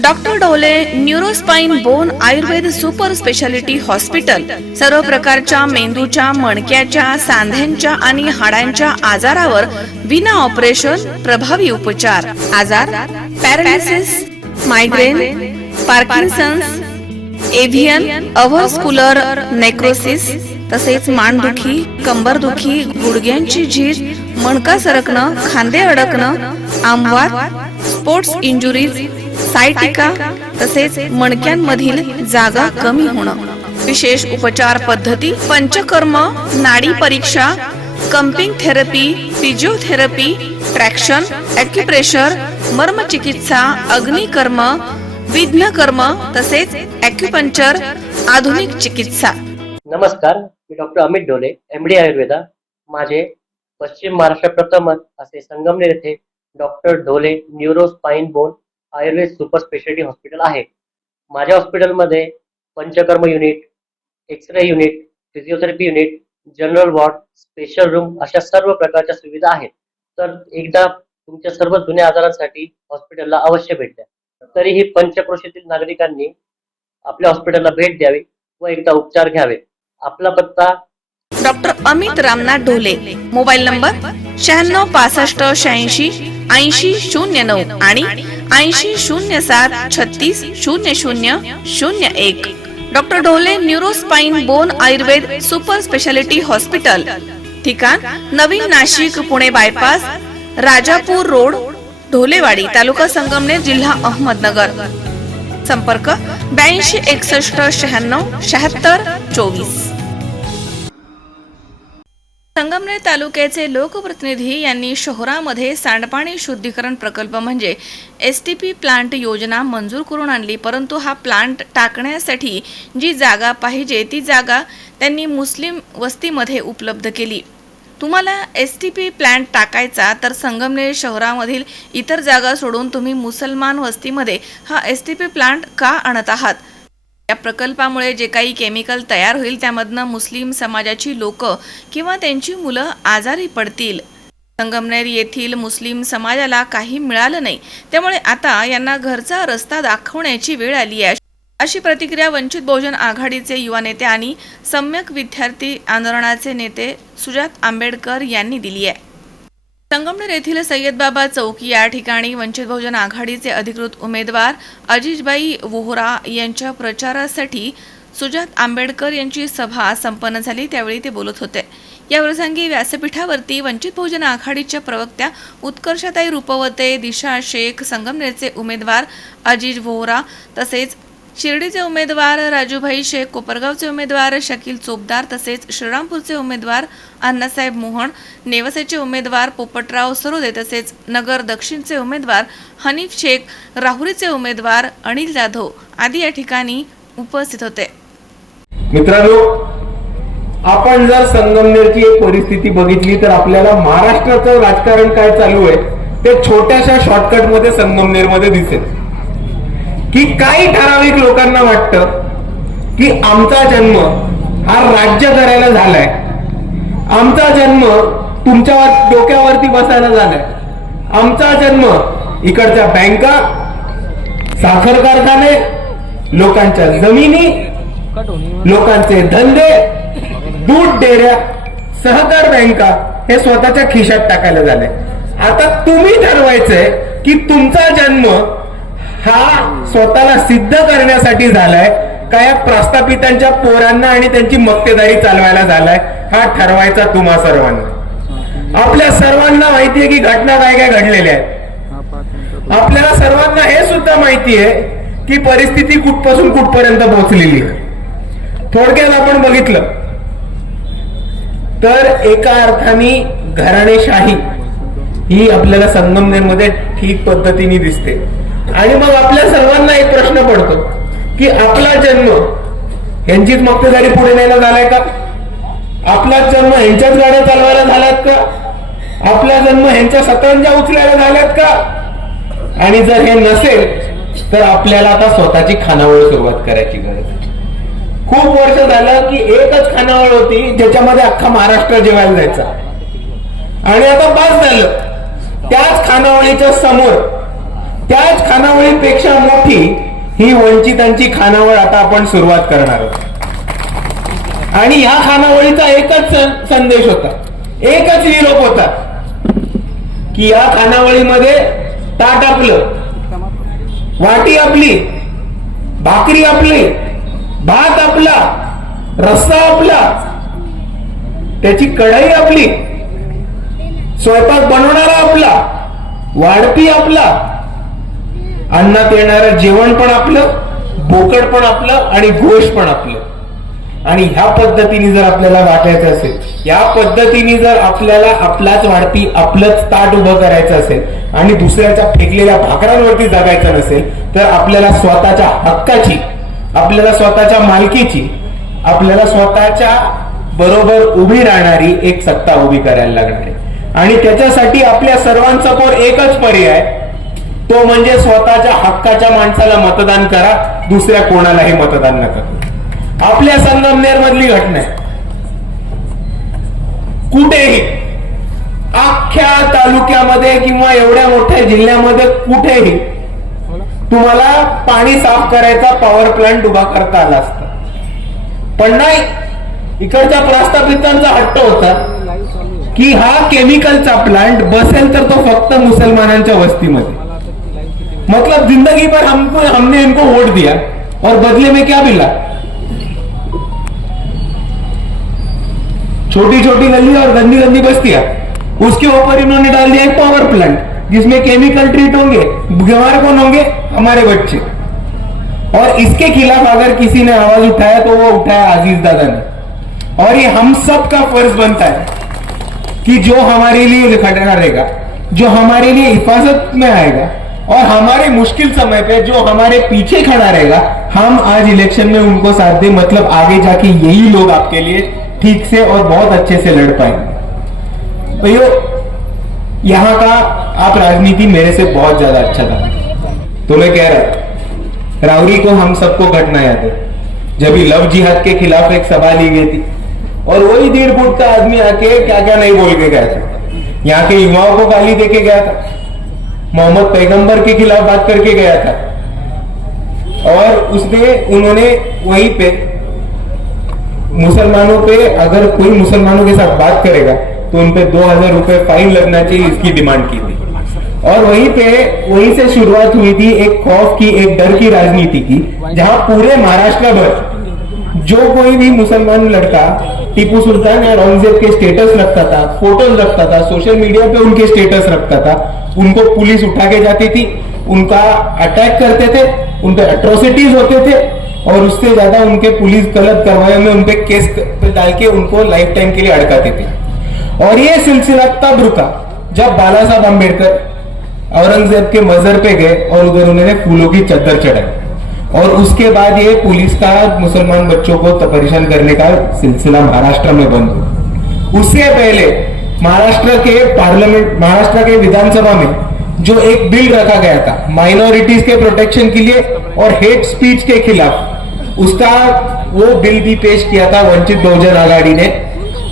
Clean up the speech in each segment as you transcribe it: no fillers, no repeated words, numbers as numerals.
Doctor डोले neurospine bone Ayurveda super speciality hospital सर्व प्रकारच्या मेंदूच्या, मणक्याच्या, सांध्यांच्या आणि हाडांच्या आजारावर विना ऑपरेशन प्रभावी उपचार. आजार पॅरालिसिस, मायग्रेन, पार्किन्सन्स, एव्हियन, अव्हस्क्युलर नेक्रोसिस, तसेच मानदुखी, कंबरदुखी, गुडघ्यांची झीज, मणका सरकणं, खांदे अडकणं, आमवात, स्पोर्ट्स इंजुरीज, सायटिका, तसेच मणक्यांमधील जागा कमी होणं. विशेष उपचार पद्धती पंचकर्म, नाडी परीक्षा, cupping therapy, physiotherapy, traction, acupressure, मर्मचिकित्सा, अग्निकर्म, विघ्नकर्म, तसेच ॲक्युपंक्चर, आधुनिक चिकित्सा. नमस्कार, मी डॉक्टर अमित डोले, MD आयुर्वेदा. माझे पश्चिम महाराष्ट्र प्रथमच असे संगमनेर येथे doctor Dole neuro spine bone Ayurveda super speciality hospital आहे. माझ्या हॉस्पिटलमध्ये panchakarma unit, x ray unit, physiotherapy unit, general ward, special room अशा सर्व प्रकारच्या सुविधा आहेत. तर एकदा तुमच्या सर्व जुन्या आजारांसाठी हॉस्पिटलला अवश्य भेट द्या. तरीही पंचक्रोशीतील नागरिकांनी आपल्या हॉस्पिटलला भेट द्यावी व एकदा उपचार घ्यावे. आपला पत्ता doctor Amit Ramnath Dhole, mobile number 9665868009 आणि 8007360001. Doctor Dhole neurospine bone Ayurveda super speciality hospital, ठिकाण नवीन नाशिक पुणे बायपास, राजापूर रोड, ढोलेवाडी, तालुका संगमनेर, जिल्हा अहमदनगर. संपर्क 8261967624. संगमनेर तालुक्याचे लोकप्रतिनिधी यांनी शहरामध्ये सांडपाणी शुद्धीकरण प्रकल्प म्हणजे STP प्लांट योजना मंजूर करून आणली, परंतु हा प्लांट टाकण्यासाठी जी जागा पाहिजे ती जागा त्यांनी मुस्लिम वस्तीमध्ये उपलब्ध केली. तुम्हाला STP प्लांट टाकायचा तर संगमनेर शहरामधील इतर जागा सोडून तुम्ही मुसलमान वस्तीमध्ये हा STP प्लांट का आणत आहात? या प्रकल्पामुळे जे काही केमिकल तयार होईल त्यामधनं मुस्लिम समाजाची लोक किंवा त्यांची मुलं आजारी पडतील. संगमनेर येथील मुस्लिम समाजाला काही मिळालं नाही, त्यामुळे आता यांना घरचा रस्ता दाखवण्याची वेळ आली आहे, अशी प्रतिक्रिया वंचित बहुजन आघाडीचे युवा नेते आणि सम्यक विद्यार्थी आंदोलनाचे नेते सुजात आंबेडकर यांनी दिली आहे. संगमनेर येथील सय्यदबाबा चौक या ठिकाणी वंचित बहुजन आघाडीचे अधिकृत उमेदवार अजिजबाई वोहरा यांच्या प्रचारासाठी सुजात आंबेडकर यांची सभा संपन्न झाली, त्यावेळी ते बोलत होते. या प्रसंगी व्यासपीठावरती वंचित बहुजन आघाडीच्या प्रवक्त्या उत्कर्षताई रुपवते, दिशा शेख, संगमनेरचे उमेदवार अजिज वोहरा, तसेच शिर्डीचे उमेदवार राजूभाई शेख, कोपरगावचे उमेदवार शकील चोपदार, तसेच श्रीरामपूरचे उमेदवार अण्णासाहेब मोहन, नेवसेचे उमेदवार पोपटराव सरोदे, तसेच नगर दक्षिणचे उमेदवार हनीफ शेख, राहुरीचे उमेदवार अनिल जाधव आदी या ठिकाणी उपस्थित होते. मित्रांनो, आपण जर संगमनेरची एक परिस्थिती बघितली तर आपल्याला महाराष्ट्राचं राजकारण काय चालू आहे ते छोट्याशा शॉर्टकट मध्ये संगमनेर मध्ये दिसेल. की काही ठराविक लोकांना वाटतं की आमचा जन्म हा राज्य करायला झालाय, आमचा जन्म तुमच्या डोक्यावरती बसायला झालाय, आमचा जन्म इकडच्या बँका, साखर कारखाने, लोकांच्या जमिनी, लोकांचे धंदे, दूध डेऱ्या, सहकार बँका हे स्वतःच्या खिशात टाकायला झालंय. आता तुम्ही ठरवायचंय की तुमचा जन्म हा स्वतःला सिद्ध करण्यासाठी झालाय का या प्रस्थापितांच्या पोरांना आणि त्यांची मक्तेदारी चालवायला झालाय, हा ठरवायचा तुम्हा सर्वांना. आपल्या सर्वांना माहितीये की घटना काय काय घडलेल्या आहेत. आपल्याला सर्वांना हे सुद्धा माहिती आहे की परिस्थिती कुठपासून कुठपर्यंत पोहोचलेली. थोडक्यात आपण बघितलं तर एका अर्थाने घराणेशाही ही आपल्याला संगमनेरमध्ये ठीक पद्धतीने दिसते. आणि मग आपल्या सर्वांना एक प्रश्न पडतो की आपला जन्म यांचीच मक्तेदारी पुढे न्यायला झालाय का? आपला जन्म यांच्याच गाड्या चालवायला झाल्यात का? आपला जन्म यांच्या सतरंजा उचलायला झाल्यात का? आणि जर हे नसेल तर आपल्याला आता स्वतःची खानावळ सुरुवात करायची गरज. खूप वर्ष झालं की एकच खानावळ होती ज्याच्यामध्ये अख्खा महाराष्ट्र जेवायला जायचा, आणि आता बस झालं. त्याच खानावळीच्या समोर त्याच खानावळीपेक्षा मोठी ही वंचितांची खानावळ आता आपण सुरुवात करणार आहोत. आणि ह्या खानावळीचा एकच संदेश होता, एकच निरोप होता की या खानावळीमध्ये ताट आपलं, वाटी आपली, भाकरी आपली, भात आपला, रस्सा आपला, त्याची कढई आपली, स्वयंपाक बनवणारा आपला, वाढपी आपला, अन्नात येणारं जेवण पण आपलं, बोकड पण आपलं आणि गोष्ट पण आपलं. आणि ह्या पद्धतीने जर आपल्याला वाटायचं असेल, या पद्धतीने जर आपल्याला आपलाच वाढपी, आपलंच ताट उभं करायचं असेल आणि दुसऱ्याच्या फेकलेल्या भाकरांवरती जगायचं नसेल, तर आपल्याला स्वतःच्या हक्काची, आपल्याला स्वतःच्या मालकीची, आपल्याला स्वतःच्या बरोबर उभी राहणारी एक सत्ता उभी करायला लागणार आहे. आणि त्याच्यासाठी आपल्या सर्वांसमोर एकच पर्याय, तो म्हणजे स्वतःच्या हक्काच्या माणसाला मतदान करा, दुसऱ्या कोणालाही मतदान नका. आपल्या संगमनेर मधली घटना आहे. कुठेही अख्ख्या तालुक्यामध्ये किंवा एवढ्या मोठ्या जिल्ह्यामध्ये कुठेही तुम्हाला पाणी साफ करायचा पॉवर प्लांट उभा करता आला असता, पण नाही. इकडच्या प्रस्थापितांचा हट्ट होता की हा केमिकलचा प्लांट बसेल तर तो फक्त मुसलमानांच्या वस्तीमध्ये. मतलब जिंदगी भर हमने इनको वोट दिया और बदले में क्या मिला? छोटी छोटी गली और गंदी गंदी बस्तियां, उसके ऊपर इन्होंने डाल दिया एक पावर प्लांट जिसमें केमिकल ट्रीट होंगे. बीमार कौन होंगे? हमारे बच्चे. और इसके खिलाफ अगर किसी ने आवाज उठाया तो वो उठाया आजीज दादा ने. और ये हम सब का फर्ज बनता है कि जो हमारे लिए खड़ा रहेगा, जो हमारे लिए हिफाजत में आएगा और हमारे मुश्किल समय पे जो हमारे पीछे खड़ा रहेगा, हम आज इलेक्शन में उनको साथ दें. मतलब आगे जाके यही लोग आपके लिए ठीक से और बहुत अच्छे से लड़ पाएंगे. भैया, यहाँ का आप राजनीति मेरे से बहुत ज्यादा अच्छा था. तो मैं कह रहा था, रावरी को हम सबको घटना याद है जब लव जिहाद के खिलाफ एक सभा ली गई थी और वही 1.5 फुट का आदमी आके क्या क्या नहीं बोल के गया था. यहाँ के युवाओं को गाली देके गया था, मोहम्मद पैगंबर के खिलाफ बात करके गया था, और उन्होंने वहीं पे मुसलमानों पे, अगर कोई मुसलमानों के साथ बात करेगा तो उन पे 2000 रुपए फाइन लगना चाहिए, इसकी डिमांड की थी. और वहीं से शुरुआत हुई थी एक खौफ की, एक डर की राजनीति की, जहां पूरे महाराष्ट्र भर जो कोई भी मुसलमान लड़का टीपू सुल्तान या औरंगजेब के स्टेटस रखता था, फोटोज रखता था, सोशल मीडिया पे उनके स्टेटस रखता था, उनको पुलिस उठा के जाती थी, उनका अटैक करते थे, उन पे अट्रोसिटीज होते थे, और उससे ज्यादा उनके पुलिस गलत कार्रवाई में उनपे केस डाल के उनको लाइफ टाइम के लिए अड़काते थे. और ये सिलसिला तब रुका जब बाला साहब अम्बेडकर औरंगजेब के मजर पे गए और उधर उन्होंने फूलों की चद्दर चढ़ाई, और उसके बाद ये पुलिस का मुसलमान बच्चों को परेशान करने का सिलसिला महाराष्ट्र में बंद हुआ. उससे पहले महाराष्ट्र के विधानसभा में जो एक बिल रखा गया था माइनॉरिटीज के प्रोटेक्शन के लिए और हेट स्पीच के खिलाफ, उसका वो बिल भी पेश किया था वंचित बहुजन आघाड़ी ने.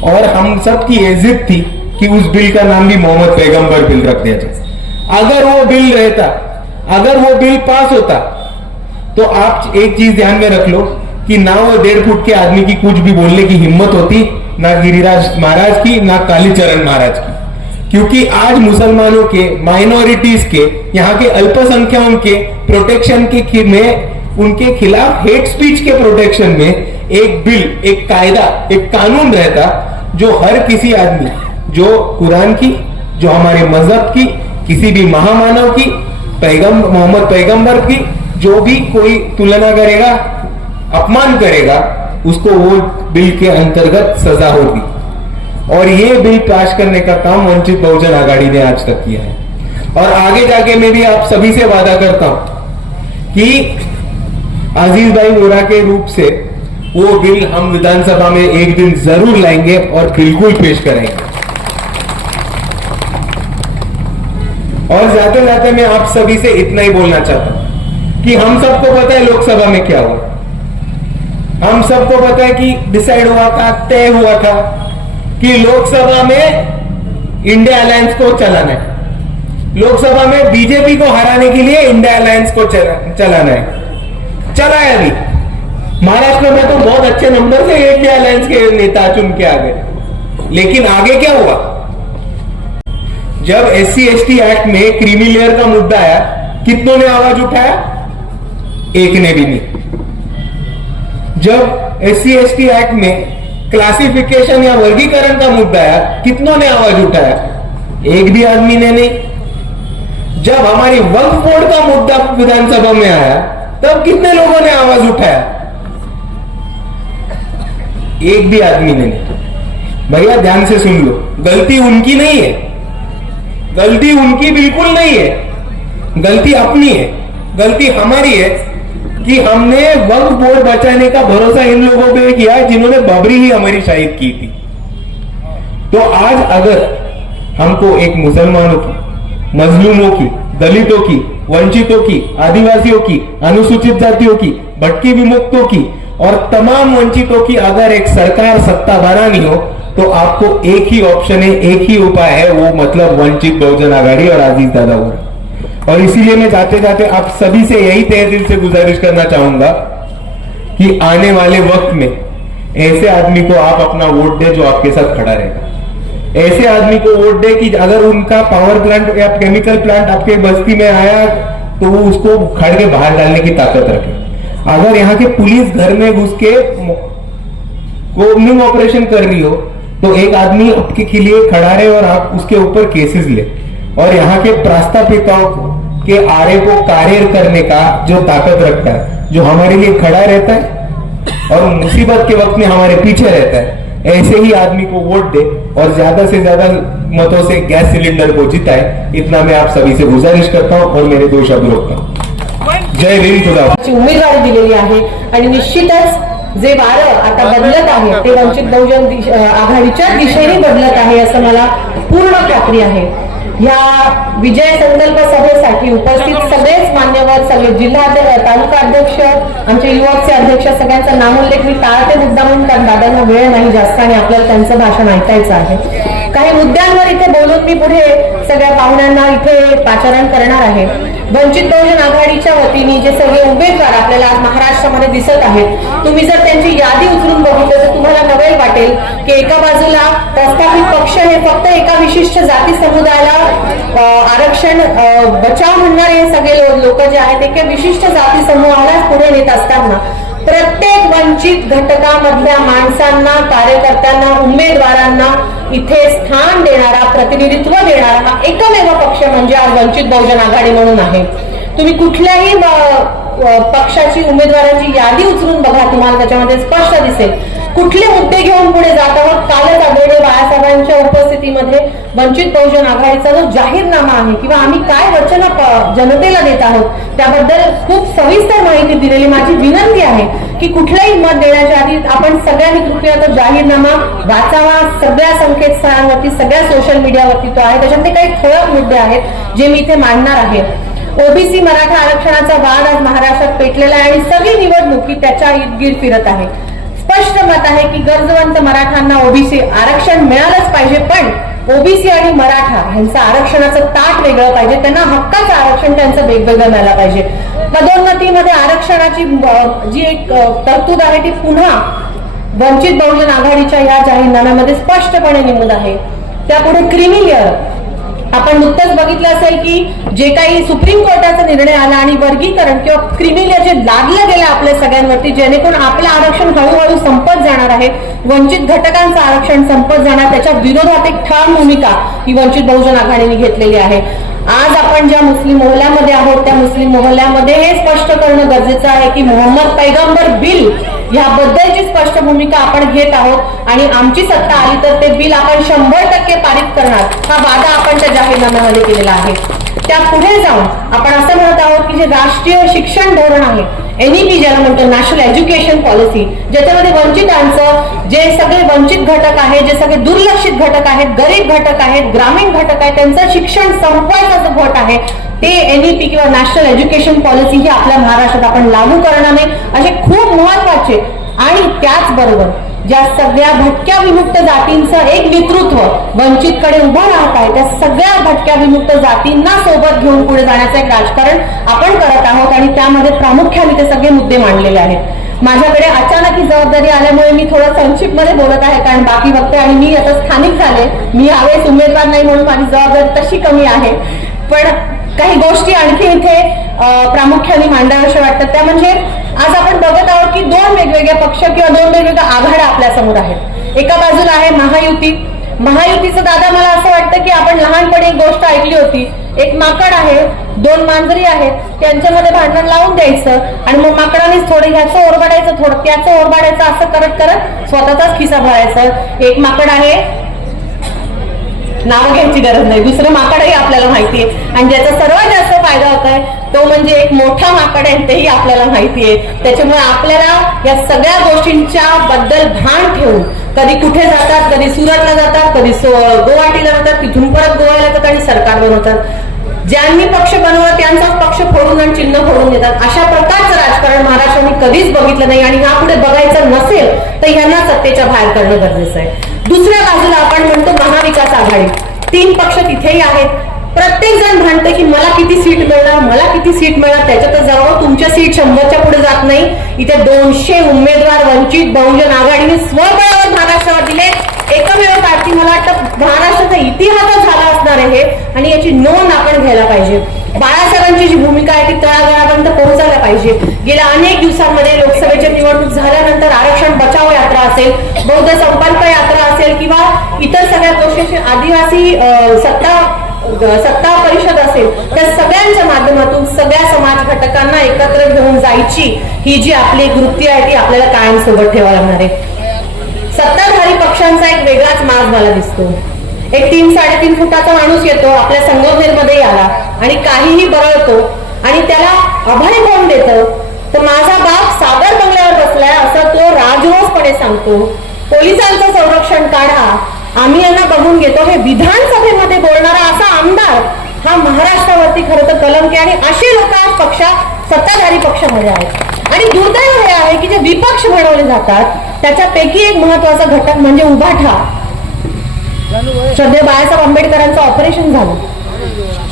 और हम सब की ये जिद थी कि उस बिल का नाम भी मोहम्मद पैगंबर बिल रख दिया जाए. अगर वो बिल रहता, अगर वो बिल पास होता, तो आप एक चीज ध्यान में रख लो कि ना वो 1.5 फुट के आदमी की कुछ भी बोलने की हिम्मत होती, ना गिरिराज महाराज की, ना कालीचरण महाराज की. क्योंकि आज मुसलमानों के, माइनॉरिटीज के, यहाँ के अल्पसंख्यकों के प्रोटेक्शन के में, उनके खिलाफ हेट स्पीच के प्रोटेक्शन में एक बिल, एक कायदा, एक कानून रहता जो हर किसी आदमी, जो कुरान की, जो हमारे मजहब की, किसी भी महामानव की, मोहम्मद पैगंबर की जो भी कोई तुलना करेगा, अपमान करेगा, उसको वो बिल के अंतर्गत सजा होगी. और ये बिल पास करने का काम वंचित बहुजन आघाड़ी ने आज तक किया है. और आगे जाके मैं भी आप सभी से वादा करता हूं कि अजीज भाई वोरा के रूप से वो बिल हम विधानसभा में एक दिन जरूर लाएंगे और बिल्कुल पेश करेंगे. और जाते जाते मैं आप सभी से इतना ही बोलना चाहता हूं कि हम सबको पता है लोकसभा में क्या हुआ. हम सबको पता है कि डिसाइड हुआ था, तय हुआ था कि लोकसभा में इंडिया अलायंस को चलाना है. लोकसभा में बीजेपी को हराने के लिए इंडिया अलायंस को चलाना है, चला है अभी। महाराष्ट्र में तो बहुत अच्छे नंबर से इंडिया अलायंस के नेता चुन के आ गए, लेकिन आगे क्या हुआ? जब SC/ST एक्ट में क्रीमी लेयर का मुद्दा आया, कितनों ने आवाज उठाया? एक ने भी नहीं। जब SC/ST एक्ट में क्लासिफिकेशन या वर्गीकरण का मुद्दा आया, कितनों ने आवाज उठाया? एक भी आदमी ने नहीं। जब हमारी वक्फ बोर्ड का मुद्दा विधानसभा में आया, तब कितने लोगों ने आवाज उठाया? एक भी आदमी ने नहीं। भैया ध्यान से सुन लो, गलती उनकी नहीं है, गलती उनकी बिल्कुल नहीं है, गलती अपनी है। गलती हमारी है कि हमने वक्फ बोर्ड बचाने का भरोसा इन लोगों पे किया जिन्होंने बाबरी ही हमारी शहीद की थी। तो आज अगर हमको एक मुसलमानों की, मजलूमों की, दलितों की, वंचितों की, आदिवासियों की, अनुसूचित जातियों की, भटकी विमुक्तों की और तमाम वंचितों की अगर एक सरकार सत्ता बनानी हो, तो आपको एक ही ऑप्शन है, एक ही उपाय है, वो मतलब वंचित बहुजन आघाड़ी और आजीज दादा वोरा। और इसीलिए मैं जाते जाते आप सभी से यही तहे दिल से गुजारिश करना चाहूंगा कि आने वाले वक्त में ऐसे आदमी को आप अपना वोट दे जो आपके साथ खड़ा रहेगा। ऐसे आदमी को वोट दे कि अगर उनका पावर प्लांट या केमिकल प्लांट आपके बस्ती में आया तो वो उसको उखाड़ के बाहर डालने की ताकत रखे। अगर यहाँ के पुलिस घर में घुस के कोबनिंग ऑपरेशन कर रही हो तो एक आदमी आपके लिए खड़ा रहे और आप उसके ऊपर केसेस ले। और यहाँ के प्रास्ताविकाओं के आरे को कार्य करने का जो ताकत रखता है, जो हमारे लिए खड़ा रहता है और मुसीबत के वक्त में हमारे पीछे रहता है, ऐसे ही आदमी को वोट दे और ज्यादा से ज्यादा मतों से गैस सिलेंडर को जिताए। इतना मैं आप सभी से गुजारिश करता हूं और मेरे 2 शब्द रोकता हूं। जय भीम, खुदा। उमेदवारी दिलेली आहे आणि निश्चितच जे वारं आता बदलत आहे ते वंचित बहुजन आघाडीच्या दिशेने बदलत आहे असं मला पूर्ण खात्री आहे। या विजय संकल्प सभेसाठी उपस्थित सगळेच मान्यवर, सगळे जिल्हा तालुका अध्यक्ष, आमचे युवकचे अध्यक्ष, सगळ्यांचा नामोल्लेख मी टाळते मुद्दा म्हणून, कारण दादांना वेळ नाही जास्त आणि आपल्याला त्यांचं भाषण ऐकायचं आहे। काही मुद्द्यांवर इथे बोलून मी पुढे सगळ्या पाहुण्यांना इथे पाचारण करणार आहे। वंचित बहुजन आघाडीच्या वतीने जे सगळे उमेदवार आपल्याला आज महाराष्ट्रामध्ये दिसत आहेत, तुम्ही जर त्यांची यादी उचलून बघितलं तर तुम्हाला नवल वाटेल की एका बाजूला प्रस्थापित पक्ष हे फक्त एका विशिष्ट जाती समुदायाला आरक्षण बचाव म्हणणारे हे सगळे लोक जे आहेत एका विशिष्ट जाती समूहाला पुढे नेत असताना प्रत्येक वंचित घटकामधल्या माणसांना, कार्यकर्त्यांना, उमेदवारांना इथे स्थान देणारा, प्रतिनिधित्व देणारा हा एकमेव पक्ष म्हणजे आज वंचित बहुजन आघाडी म्हणून आहे। तुम्ही कुठल्याही पक्षाची उमेदवारांची यादी उचलून बघा, तुम्हाला त्याच्यामध्ये स्पष्ट दिसेल कुठले मुद्दे घेऊन पुढे जात आहोत। कालच आढळले बाळासाहेबांच्या उपस्थितीमध्ये वंचित बहुजन आघाडीचा जो जाहीरनामा आहे किंवा आम्ही काय वचन जनतेला देत आहोत त्याबद्दल खूप सविस्तर माहिती दिलेली। माझी विनंती आहे की कुठलाही मत देण्याच्या आधी आपण सगळ्यांनी कृपया तो जाहीरनामा वाचावा। सगळ्या संकेतस्थळांवरती, सगळ्या सोशल मीडियावरती तो आहे, त्याच्यामध्ये काही ठळक मुद्दे आहेत जे मी इथे मांडणार आहे। ओबीसी मराठा आरक्षणाचा वाद आज महाराष्ट्रात पेटलेला आहे आणि सगळी निवडणूक ही त्याच्या इर्दगिर्द फिरत आहे। स्पष्ट मत आहे की गरजवंत मराठ्यांना ओबीसी आरक्षण मिळालंच पाहिजे, पण ओबीसी आणि मराठा यांचं आरक्षणाचं ताट वेगळं पाहिजे, त्यांना हक्काचं आरक्षण त्यांचं वेगवेगळं मिळालं पाहिजे। पदोन्नतीमध्ये आरक्षणाची जी एक तरतूद आहे ती पुन्हा वंचित बहुजन आघाडीच्या या जाहीरनाम्यामध्ये स्पष्टपणे नमूद आहे। त्यापुढे क्रीमी लेअर आपण नुकतंच बघितलं असेल की जे काही सुप्रीम कोर्टाचा निर्णय आला आणि वर्गीकरण किंवा क्रीमी लेअर जे लादलं गेलं आपल्या सगळ्यांवरती, जेणेकरून आपलं आरक्षण हळूहळू संपत जाणार आहे, वंचित घटकांचं आरक्षण संपत जाणार, त्याच्या विरोधात एक ठाम भूमिका ही वंचित बहुजन आघाडीने घेतलेली आहे। आज आपण ज्या मुस्लिम मोहल्ल्यामध्ये आहोत त्या मुस्लिम मोहल्ल्यामध्ये हे स्पष्ट करणं गरजेचं आहे की मोहम्मद पैगंबर बिल याबद्दलची स्पष्ट भूमिका आपण घेत आहोत आणि आमची सत्ता आली तर ते बिल आपण 100% पारित करणार हा वादा आपण त्या जाहीरनाम्यामध्ये केलेला आहे। त्या पुढे जाऊन आपण असं म्हणत आहोत की जे राष्ट्रीय शिक्षण धोरण आहे, NEP ज्याला म्हणतो नॅशनल एज्युकेशन पॉलिसी, ज्याच्यामध्ये वंचितांचं जे सगळे वंचित घटक आहेत, जे सगळे दुर्लक्षित घटक आहेत, गरीब घटक आहेत, ग्रामीण घटक आहेत, त्यांचं शिक्षण संपवायचा जो घट आहे ते NEP किंवा नॅशनल एज्युकेशन पॉलिसी ही आपल्या महाराष्ट्रात आपण लागू करणार नाही, असे खूप महत्वाचे आणि त्याचबरोबर ज्या सगळ्या भटक्या विमुक्त जातींचं एक नेतृत्व वंचितकडे उभं राहत आहे, त्या सगळ्या भटक्या विमुक्त जातींना सोबत घेऊन पुढे जाण्याचं एक राजकारण आपण करत आहोत आणि त्यामध्ये प्रामुख्याने ते सगळे मुद्दे मांडलेले आहेत. माझ्याकडे अचानक ही जबाबदारी आल्यामुळे मी थोडं संक्षिप्त मध्ये बोलत आहे, कारण बाकी वक्ते आणि मी आता स्थानिक झाले, मी यावेळेस उमेदवार नाही म्हणून माझी जबाबदारी तशी कमी आहे. पण काही गोष्टी आणखी इथे प्रामुख्याने मांडाव्याशा वाटतात. त्या म्हणजे आज आपण बघत आहोत की दोन वेगवेगळे पक्ष किंवा दोन वेगवेगळ्या आघाड्या आपल्या समोर आहेत. एका बाजूला आहे महायुती. महायुतीचं दादा, मला असं वाटतं की आपण लहानपणी एक गोष्ट ऐकली होती, एक माकड आहे, दोन मांजरी आहेत, त्यांच्यामध्ये भांडण लावून द्यायचं आणि मग माकडानेच थोडं ह्याचं ओरबाडायचं, थोडं त्याचं ओरबाडायचं, असं करत करत स्वतःचाच खिसा भरायचं. एक माकड आहे, नाव घ्यायची गरज नाही, दुसरं माकडही आपल्याला माहिती आहे आणि ज्याचा सर्वात जास्त फायदा होत आहे तो म्हणजे एक मोठा माकड आहे, तेही आपल्याला माहिती आहे. त्याच्यामुळे आपल्याला या सगळ्या गोष्टींच्या बद्दल भान ठेवून कधी कुठे जातात, कधी सुरतला जातात, कधी गुवाहाटीला जातात, तिथून परत गोव्याला जातात आणि सरकार बनवतात. ज्यांनी पक्ष बनवला त्यांचाच पक्ष फोडून आणि चिन्ह फोडून देतात. अशा प्रकारचं राजकारण महाराष्ट्राने कधीच बघितलं नाही आणि यापुढे बघायचं नसेल तर यांना सत्तेच्या बाहेर करणं गरजेचं आहे. दुसऱ्या बाजूला आपण म्हणतो महाविकास आघाडी. 3 पक्ष तिथेही आहेत. प्रत्येक जण म्हणते की मला किती सीट मिळणार, मला किती सीट मिळणार, त्याच्यातच जावं. तुमच्या सीट 100च्या पुढे जात नाही. इथे 200 उमेदवार वंचित बहुजन आघाडीने स्वबळावर महाराष्ट्रावर दिले. एकमेव पार्टी, मला वाटतं महाराष्ट्राचा इतिहासच झाला असणार आहे आणि याची नोंद आपण घ्यायला पाहिजे. बाळासाहेबांची जी भूमिका आहे ती तळागाळापर्यंत पोहोचायला पाहिजे. गेल्या अनेक दिवसांमध्ये लोकसभेची निवडणूक झाल्यानंतर आरक्षण बचाव यात्रा असेल, बौद्ध संपर्क यात्रा असेल किंवा इतर सगळ्या गोष्टी, आदिवासी सत्ता परिषद असेल, त्या सगळ्यांच्या माध्यमातून सगळ्या समाज घटकांना एकत्र घेऊन जायची ही जी आपली वृत्ती आहे ती आपल्याला कायम सोबत ठेवायला लागणार आहे. सत्ताधारी पक्षांचा एक वेगळाच मार्ग मला दिसतो. एक 3-3.5 फुटाचा माणूस येतो, आपल्या संगमनेरमध्ये आला आणि काहीही बरळतो आणि त्याला अभय कोण देतं, तर माझा बाप सागर बंगल्यावर बसलाय असं तो राजरोसपणे सांगतो. पोलिसांचं संरक्षण काढा, आम्ही यांना बघून घेतो, हे विधानसभेमध्ये बोलणारा असा आमदार हा महाराष्ट्रावरती खरं तर कलंक आहे. आणि असे लोक आज सत्ताधारी पक्षामध्ये आहेत. आणि दुर्दैव हे आहे की जे विपक्ष बनवले जातात त्याच्यापैकी एक महत्वाचा घटक म्हणजे उभाठा. श्रद्धेय बाळासाहेब आंबेडकरांचं ऑपरेशन झालं,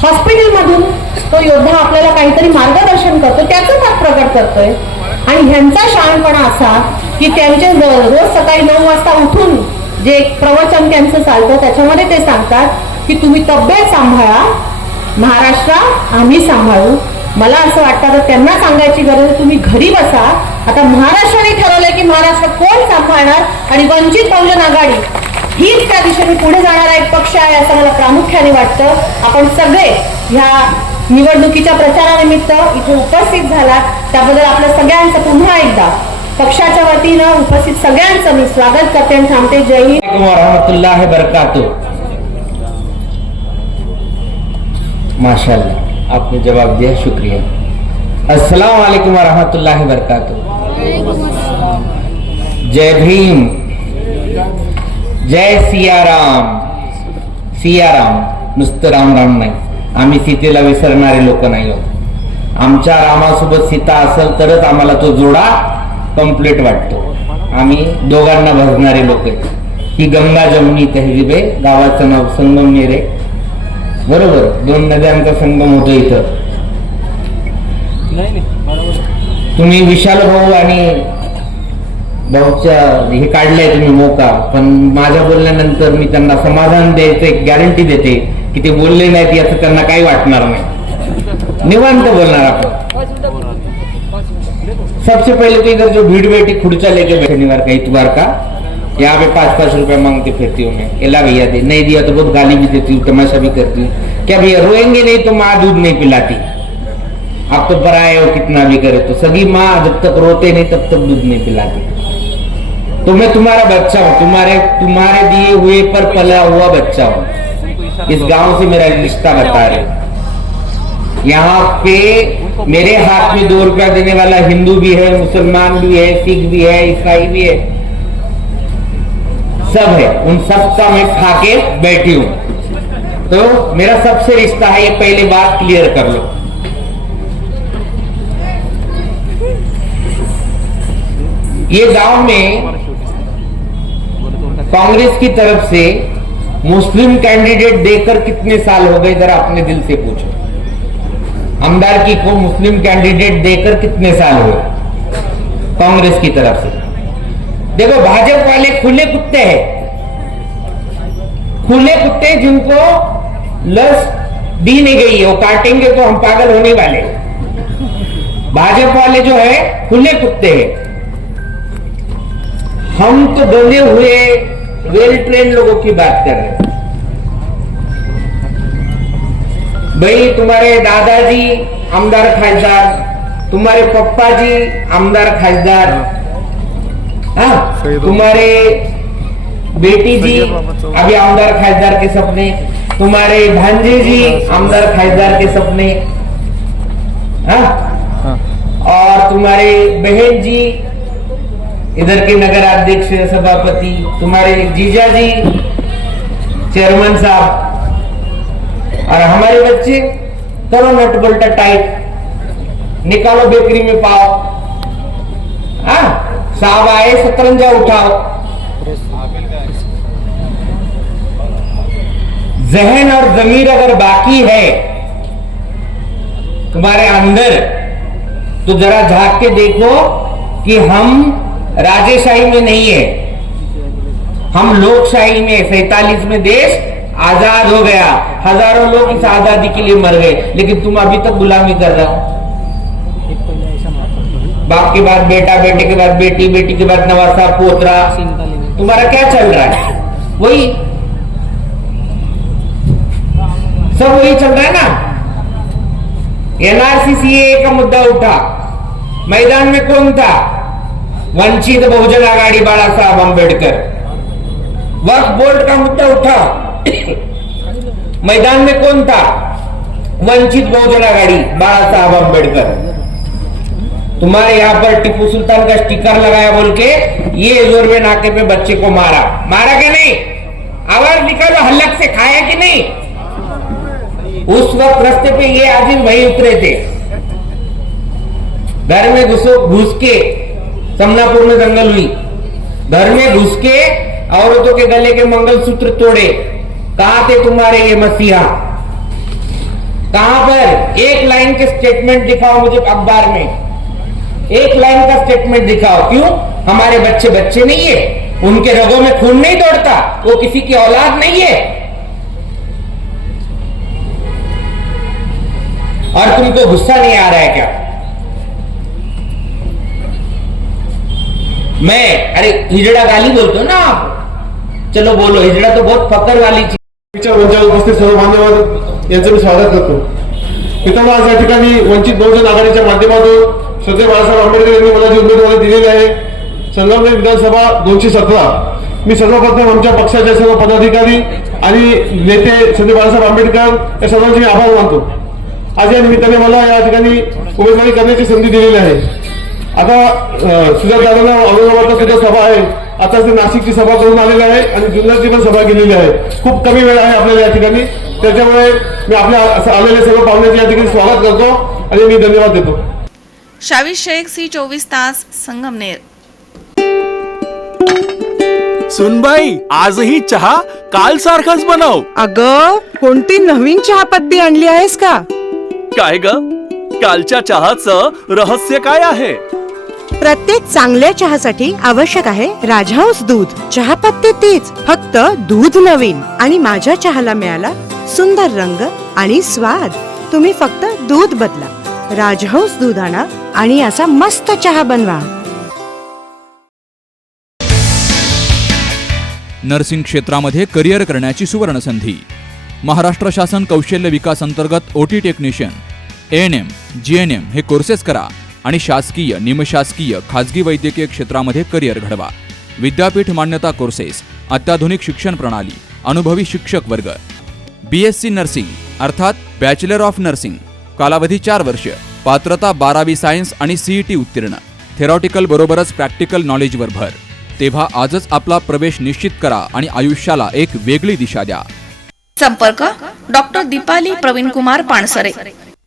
हॉस्पिटलमधून तो योद्धा आपल्याला काहीतरी मार्गदर्शन करतो, त्याचं मत प्रकट करतोय. आणि ह्यांचा शहाणपणा असा की त्यांचे रोज सकाळी 9 वाजता उठून जे प्रवचन त्यांचं चालतं त्याच्यामध्ये ते सांगतात की तुम्ही तब्येत सांभाळा, महाराष्ट्र आम्ही सांभाळू. मला असं वाटतं तर त्यांना सांगायची गरज आहे, तुम्ही घरी बसा. आता महाराष्ट्राने ठरवलंय की महाराष्ट्र कोण सांभाळणार आणि वंचित बहुजन आघाडी हीच त्या दिशेने पुढे जाणारा एक पक्ष आहे असं मला प्रामुख्याने वाटतं. आपण सगळे ह्या निवडणुकीच्या प्रचारानिमित्त इथे उपस्थित झाला त्याबद्दल आपल्या सगळ्यांचं पुन्हा एकदा पक्षाच्या वतीनं उपस्थित सगळ्यांचं मी स्वागत करते आणि थांबते. जय हिंद रहमतुल्लाह बरकातुह. माशाअल्लाह, आपने जवाब दिया, शुक्रिया. अस्सलाम वालेकुम रहमतुल्लाह बरकातुह. जय भीम, जय सियाराम. सियाराम नुसतं राम राम नाही, आम्ही सीतेला विसरणारे लोक नाही आहोत. आमच्या रामासोबत सीता असेल तरच आम्हाला तो जोडा कंप्लीट वाटतो. आम्ही दोघांना भजणारे लोक आहेत. ही गंगा जमुनी तहजीब आहे. गावाचं नाव संगमनेर आहे. बरोबर, 2 नद्यांचा संगम होतो इथं. तुम्ही विशाल भाऊ आणि भाऊच्या हे काढलंय तुम्ही मोका, पण माझ्या बोलल्यानंतर मी त्यांना समाधान द्यायचं एक गॅरंटी देते की ते बोलले नाहीत याचं त्यांना काही वाटणार नाही. निवांत बोलणार आपण. सबसे पहले तो इधर जो भीड़ बैठी खुर्चा लेके बैठे शनिवार का इतवार का, यहाँ पे 5-5 रुपए मांगते फिरती हूँ मैं. एला भैया दे, नहीं दिया तो बहुत गाली भी देती हूँ, तमाशा भी करती हूँ. क्या भैया रोएंगे नहीं तो माँ दूध नहीं पिलाती. आप तो पराए हो कितना भी करे तो. सगी माँ जब तक रोते नहीं तब तक दूध नहीं पिलाती. तो मैं तुम्हारा बच्चा हूँ, तुम्हारे दिए हुए पर पला हुआ बच्चा हूँ. इस गांव से मेरा रिश्ता बता रहे. यहाँ पे मेरे हाथ में 2 रुपया देने वाला हिंदू भी है, मुसलमान भी है, सिख भी है, ईसाई भी है, सब है. उन सब का मैं खा के बैठी हूँ. तो मेरा सबसे रिश्ता है, ये पहले बात क्लियर कर लो. ये गांव में कांग्रेस की तरफ से मुस्लिम कैंडिडेट देकर कितने साल हो गए, जरा अपने दिल से पूछो। आमदारकी को मुस्लिम कैंडिडेट देकर कितने साल हुए कांग्रेस की तरफ से? देखो, भाजपा वाले खुले कुत्ते हैं, खुले कुत्ते जिनको लस दी नहीं गई है, वो काटेंगे तो हम पागल होने वाले। भाजपा वाले जो है खुले कुत्ते हैं। हम तो गंदे हुए वेल ट्रेन लोगों की बात कर रहे हैं। भाई, तुम्हारे दादाजी आमदार खासदार, तुम्हारे पप्पा जी आमदार खासदार, तुम्हारे बेटी जी अभी आमदार खासदार के सपने, तुम्हारे भांजे जी आमदार खासदार के सपने, और तुम्हारे बहन जी इधर के नगर अध्यक्ष सभापति, तुम्हारे जीजा जी चेयरमैन साहब, और हमारे बच्चे करो नट बोल्टा टाइट, निकालो बेकरी में पाओ, साहब आए सतरंजा उठाओ। जहन और जमीर अगर बाकी है तुम्हारे अंदर, तो जरा झांक के देखो कि हम राजेशाही में नहीं है, हम लोकशाही में। 47 में देश आजाद हो गया, हजारों लोग इस आजादी के लिए मर गए, लेकिन तुम अभी तक गुलामी कर रहे हो। बाप के बाद बेटा, बेटे के बाद बेटी, बेटी के बाद नवासा, पोतरा, तुम्हारा क्या चल रहा है? वही सब वही चल रहा है ना। एनआरसी सीए का मुद्दा उठा, मैदान में कौन था? वंचित बहुजन आघाड़ी बाला साहब अंबेडकर। वक्फ बोर्ड का मुद्दा उठा, मैदान में कौन था? वंचित बहुजन आघाड़ी बाला साहब अंबेडकर। तुम्हारे यहाँ पर टीपू सुल्तान का स्टिकर लगाया बोल के ये जोरवे नाके पे बच्चे को मारा कि नहीं? आवाज निकालो, हल्लक से खाया कि नहीं? उस वक्त रास्ते पे ये आजिम वही उतरे थे। घर में घुस के, समनापुर में दंगल हुई, घर में घुस के औरतों के गले के मंगलसूत्र तोड़े। कहां थे तुम्हारे ये मसीहा? कहां पर? एक लाइन के स्टेटमेंट दिखाओ मुझे अखबार में, एक लाइन का स्टेटमेंट दिखाओ। क्यों? हमारे बच्चे बच्चे नहीं है, उनके रगों में खून नहीं दौड़ता, वो किसी की औलाद नहीं है। और तुमको गुस्सा नहीं आ रहा है क्या? मैं अरे हिजड़ा गाली बोलते हो ना आप, चलो बोलो, हिजड़ा तो बहुत फकर वाली चीज। मंचावर उपस्थित सर्व मान्यवर यांचं मी स्वागत करतो। मित्रांनो, आज या ठिकाणी वंचित बहुजन आघाडीच्या माध्यमातून श्रद्धेय बाळासाहेब आंबेडकर यांनी मला जी उमेदवारी दिलेली आहे, संगमनेर विधानसभा 217, मी सर्वप्रथम आमच्या पक्षाचे सर्व पदाधिकारी आणि नेते श्रद्धेय बाळासाहेब आंबेडकर या सर्वांचे मी आभार मानतो। आज या निमित्ताने मला या ठिकाणी उमेदवारी करण्याची संधी दिलेली आहे। आता सुजात दादांना औरंगाबादला सुद्धा सभा आहे, आता ते नाशिकची सभा करून आलेले आहे आणि जुन्नरची पण सभा केलेली आहे। खूप कमी वेळ आहे आपल्याला या ठिकाणी, त्याच्यामुळे मी आपल्या आलेल्या सर्व पाहुण्यांचे या ठिकाणी स्वागत करतो आणि मी धन्यवाद देतो। शावीर शेख, C24 तास, संगमनेर। सुनबाई, आजही चहा काल सारखाच बनव। अगं, कोणती नवीन चहापत्ती आणली आहेस का? काय ग, कालच्या चहाचं रहस्य काय आहे? प्रत्येक चांगल्या चहासाठी आवश्यक आहे राजहंस दूध। चहापत्ती तीच, फक्त दूध नवीन, आणि माझ्या चहाला मिळाला सुंदर रंग आणि स्वाद। तुम्ही फक्त दूध बदला, राजहंस दूध आणा आणि असा मस्त चहा बनवा। नर्सिंग क्षेत्रामध्ये करिअर करण्याची सुवर्ण संधी। महाराष्ट्र शासन कौशल्य विकास अंतर्गत ओटी टेक्निशियन, ANM, GNM हे कोर्सेस करा आणि शासकीय, निमशासकीय, खाजगी वैद्यकीय क्षेत्रामध्ये करिअर घडवा। विद्यापीठ मान्यता कोर्सेस, अत्याधुनिक शिक्षण प्रणाली, अनुभवी शिक्षक वर्ग। BSc नर्सिंग अर्थात बॅचलर ऑफ नर्सिंग, कालावधी 4 वर्ष, पात्रता 12वी सायन्स आणि CET उत्तीर्ण, थेरॉटिकल बरोबरच प्रॅक्टिकल नॉलेजवर भर। तेव्हा आजच आपला प्रवेश निश्चित करा आणि आयुष्याला एक वेगळी दिशा द्या। संपर्क doctor Deepali Pravin Kumar Pansare,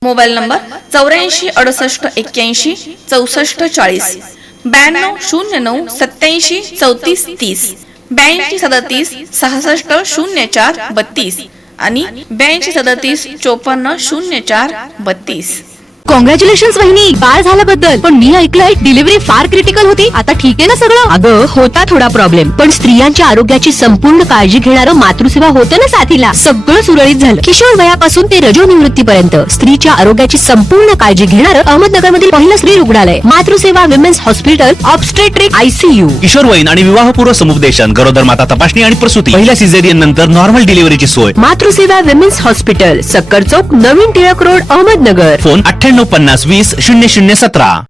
mobile number 84 68 81 64 40, 92 09 87 34 30, 823736600432 आणि 8237540432. कॉंग्रॅच्युलेशन वहिनी, बाळ झाल्याबद्दल. पण मी ऐकलंय डिलिव्हरी फार क्रिटिकल होती. आता ठीक आहे ना सगळं? अगं होता थोडा प्रॉब्लेम, पण स्त्रियांच्या आरोग्याची संपूर्ण काळजी घेणारं मातृसेवा होतं ना साथीला. सगळं सुरळीत झालं. किशोर वयापासून ते रजोनिवृत्तीपर्यंत स्त्रीच्या आरोग्याची संपूर्ण काळजी घेणारं अहमदनगर मधील पहिलं स्त्री रुग्णालय Matruseva women's hospital obstetric ICU. किशोरवयीन आणि विवाहपूर्व समुपदेशन, गरोदर माता तपासणी आणि प्रसूती, पहिल्या सिझेरियन नंतर नॉर्मल डिलिव्हरीची सोय. मातृसेवा विमेन्स हॉस्पिटल, सक्कर चौक, नवीन टिळक रोड, अहमदनगर. फोन 9850 20 0017.